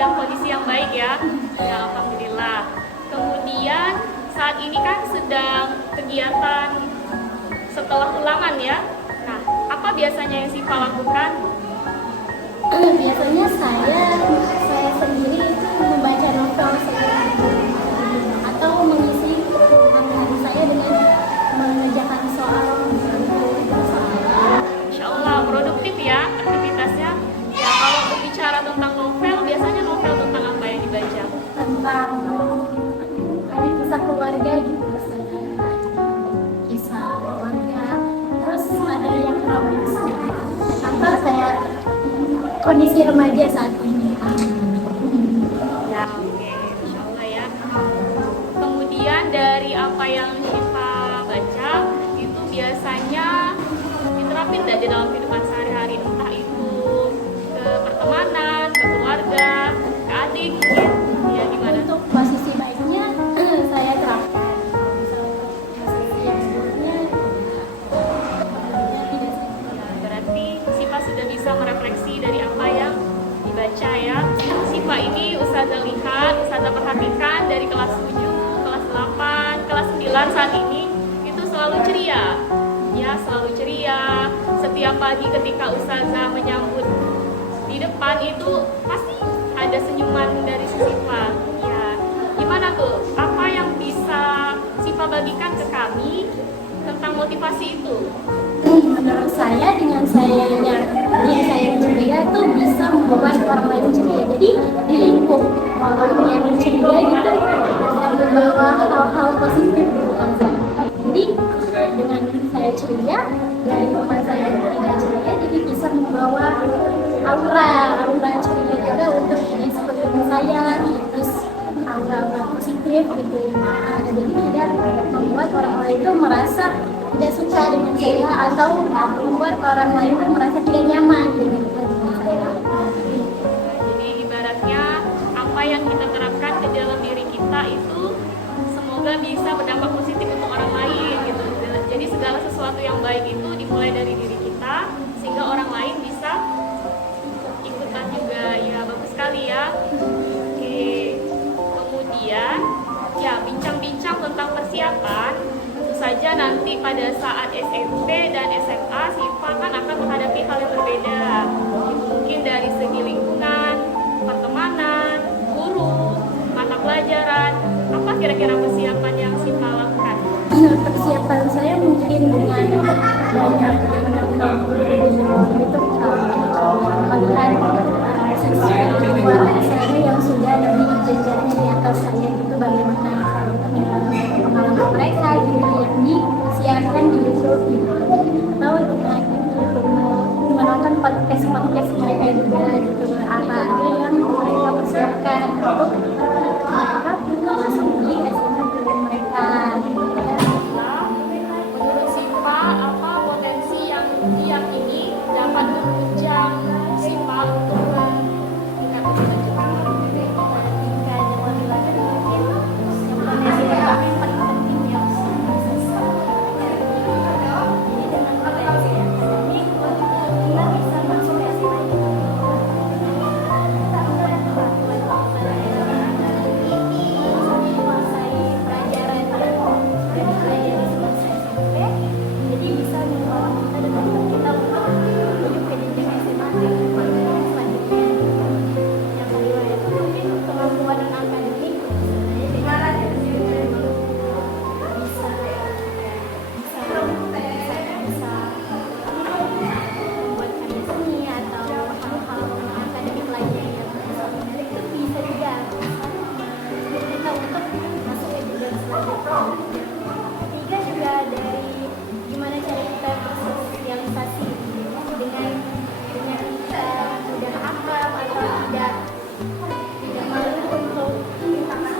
dalam kondisi yang baik ya. Ya, alhamdulillah. Kemudian saat ini kan sedang kegiatan setelah ulangan ya. Nah, apa biasanya yang Siva lakukan? Biasanya saya sendiri itu membaca novel atau mengisi hari saya dengan mengerjakan soal. Insya Allah produktif ya aktivitasnya. Ya, kalau berbicara tentang novel, biasanya novel tentang apa yang dibaca? Tentang ada kisah keluarga gitu, kisah keluarga, terus ada yang romans atau saya kondisi remaja saat ini. Ya, oke, Insya Allah ya. Kemudian dari apa yang Syifa baca, itu biasanya diterapin tidak di dalam kehidupan sehari-hari, entah itu ke pertemanan, ke keluarga, ke adik, mungkin. Ya, gimana? Untuk posisi baiknya saya terapkan. Misalnya posisi yang buruknya tidak saya. Berarti Syifa sudah bisa merefleksi dari apa yang dibaca ya. Syifa ini Ustazah lihat, Ustazah perhatikan dari kelas 7, kelas 8, kelas 9 saat ini itu selalu ceria. Ya, selalu ceria. Setiap pagi ketika Ustazah menyambut di depan itu pasti ada senyuman dari si Syifa. Ya, gimana tuh? Apa yang bisa Syifa bagikan ke kami tentang motivasi itu? Menurut saya dengan saya yang ceria itu bisa membuat orang lain ceria. Jadi di lingkup orang yang ceria gitu yang membawa hal-hal positif di bukan saya. Jadi dengan saya ceria dari teman saya yang tidak ceria, jadi bisa membawa aura ceria juga untuk yang seperti saya, terus aura positif gitu. Nah, jadi tidak membuat orang lain itu merasa tidak suka dengan saya atau membuat orang lain itu merasa tidak nyaman dengan saya. Jadi ibaratnya apa yang kita terapkan ke dalam diri kita itu semoga bisa berdampak positif untuk orang lain gitu. Jadi segala sesuatu yang baik itu dimulai dari diri kita sehingga orang lain bisa ikutan juga. Ya, bagus sekali ya. Oke. Kemudian ya bincang-bincang tentang persiapan. Tentu saja nanti pada saat SMP dan SMA Syifa kan akan menghadapi hal yang berbeda. Mungkin dari segi lingkungan, pertemanan, guru, mata pelajaran. Apa kira-kira persiapan yang Syifa lakukan? Persiapan saya mungkin dengan banyak menonton itu melihat siswa saya yang sudah di jenjangnya di atas saya gitu, bagaimana pengalaman mereka gitu yang disiarkan di YouTube gitu, atau dengan menonton podcast mereka juga gitu, apa aja yang mereka persiapkan untuk mereka masuk di SMA pilihan mereka gitu ya. Menurut Syifa, apa potensi yang diyakini dapat menunjang Syifa untuk tingkat lebih lanjut? Tingkat yang lebih lanjut mungkin yang potensi pertama yang paling penting ya, jadi dengan potensi yang ini kita bisa masuk SMA itu menguasai pelajaran dari semasa SMP, jadi bisa membawa kita dengan kita untuk menuju ke jenjang SMA selanjutnya. Yang kedua itu mungkin kemampuan akademik, bisa membuat karya seni atau hal-hal akademik lainnya yang menarik itu bisa juga kita untuk masuk ke jenjang selanjutnya. Ketiga juga dari gimana cara kita bersosialisasi dengan kita sudah akrab atau tidak malu untuk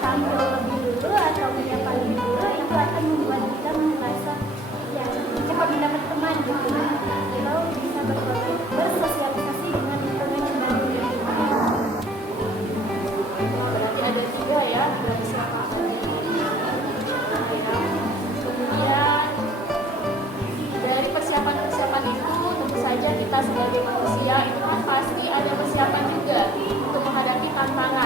tampil lebih dulu atau menyapa lebih dulu, itu akan membuat kita merasa ya cepat mendapat teman gitu, atau bisa bersosialisasi dengan lingkungan yang baru. Berarti ada 3 ya dari siapa? Kemudian dari persiapan-persiapan itu tentu saja kita sebagai manusia itu kan pasti ada persiapan juga untuk menghadapi tantangan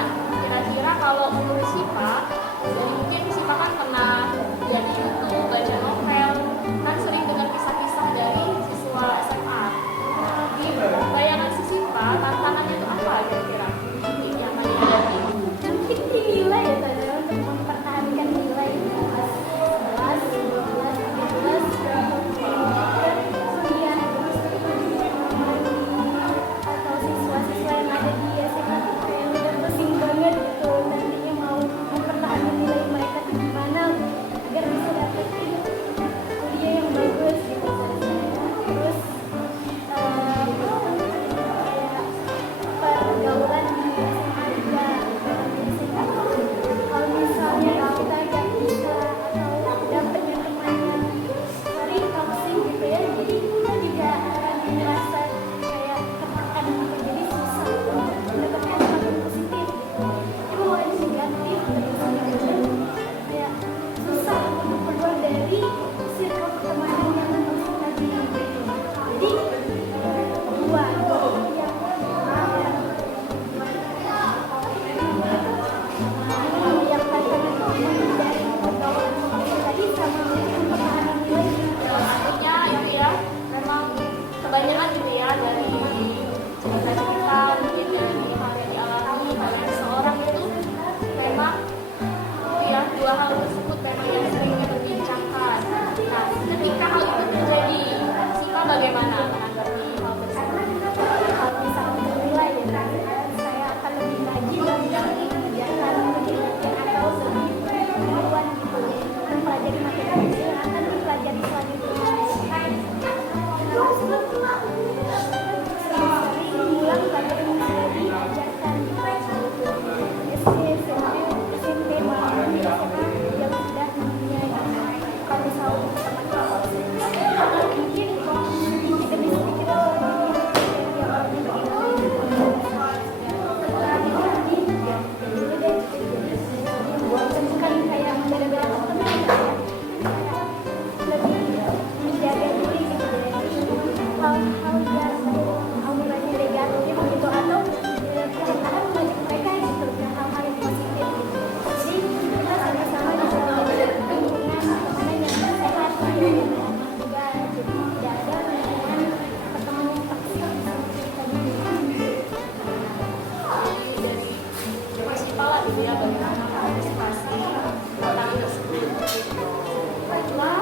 Siva.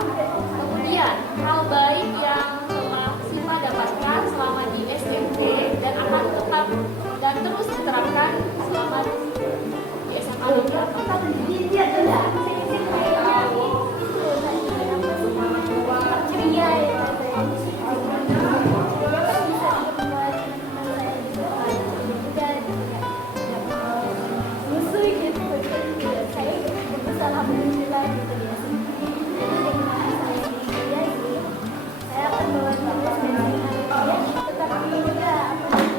Kemudian hal baik yang telah Siva dapatkan selama di SMP dan akan tetap dan terus diterapkan selama di SMA nanti. Ceria ya. Musuh gitu, saya berusaha alhamdulillah gitu ya. Jadi dengan saya ceria sih, saya akan bawa terus dan dia tetapi juga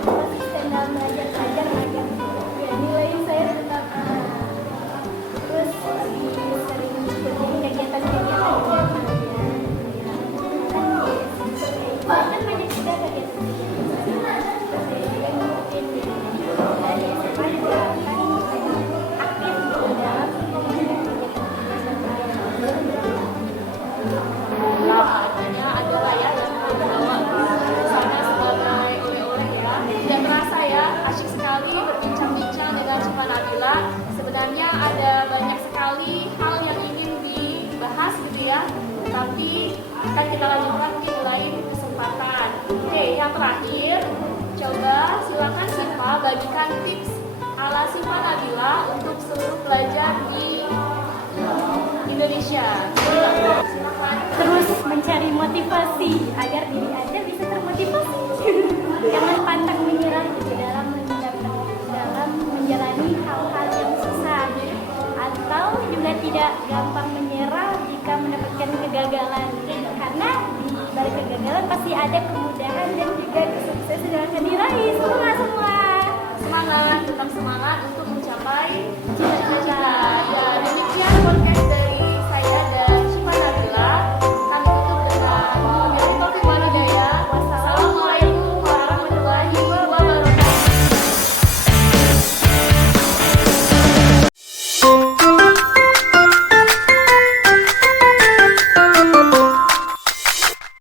konsisten dalam belajar agar ya nilai saya tetap terus lebih sering ikutin kegiatan-kegiatan kan banyak juga kegiatan-kegiatan yang mungkin dari SMA juga kan aktif dalam kegiatan-kegiatan Adanya adalah ya yang dibawa ke sana sebagai oleh-oleh ya. Tidak terasa ya, asyik sekali berbincang-bincang dengan Siva Nabila. Sebenarnya ada banyak sekali hal yang ingin dibahas gitu ya, tapi akan kita lanjutkan di lain kesempatan. Oke, yang terakhir, coba silakan Siva bagikan tips ala Siva Nabila untuk seluruh pelajar di Indonesia. Silakan. terus mencari motivasi agar diri Anda bisa termotivasi. Jangan pantang menyerah gitu dalam menjalani hal-hal yang susah, atau juga tidak gampang menyerah jika mendapatkan kegagalan, karena di balik kegagalan pasti ada kemudahan dan juga kesuksesan yang akan diraih. Semangat semua. Semangat, tetap semangat untuk mencapai cita-cita